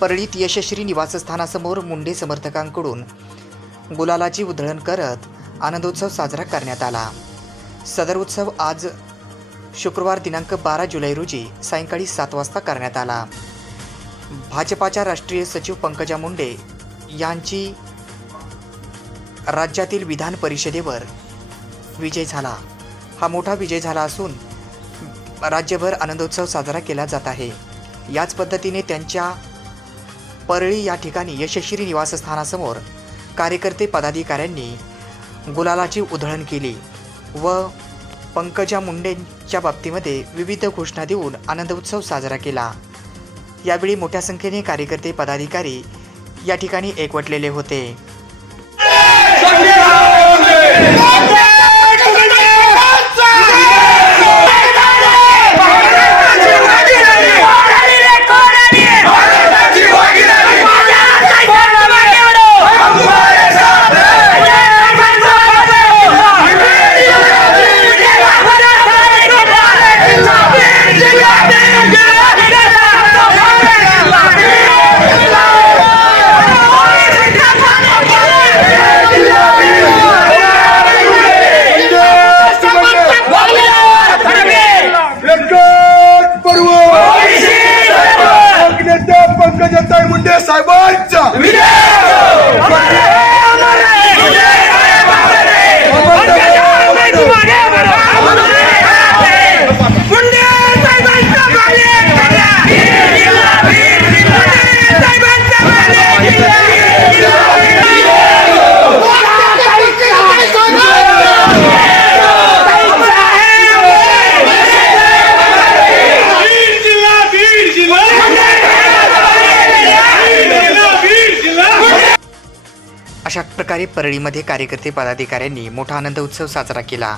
परळीत यशश्री निवासस्थानासमोर मुंडे समर्थकांकडून गुलालाची उधळण करत आनंदोत्सव साजरा करण्यात आला. सदर उत्सव आज शुक्रवार दिनांक बारा जुलै रोजी सायंकाळी सात वाजता करण्यात आला. भाजपाच्या राष्ट्रीय सचिव पंकजा मुंडे यांची राज्यातील विधान परिषदेवर विजय झाला. हा मोठा विजय झाला असून राज्यभर आनंदोत्सव साजरा केला जात आहे. याच पद्धतीने त्यांच्या परळी या ठिकाणी यशस्वी निवासस्थानासमोर कार्यकर्ते पदाधिकाऱ्यांनी गुलालाची उधळण केली व पंकजा मुंडेंच्या बाबतीमध्ये विविध घोषणा देऊन आनंदोत्सव साजरा केला. यावेळी मोठ्या संख्येने कार्यकर्ते पदाधिकारी या ठिकाणी एकवटलेले होते. I want. Yes, अशा प्रकारे परळीमध्ये कार्यकर्ते पदाधिकाऱ्यांनी मोठा आनंद उत्सव साजरा केला.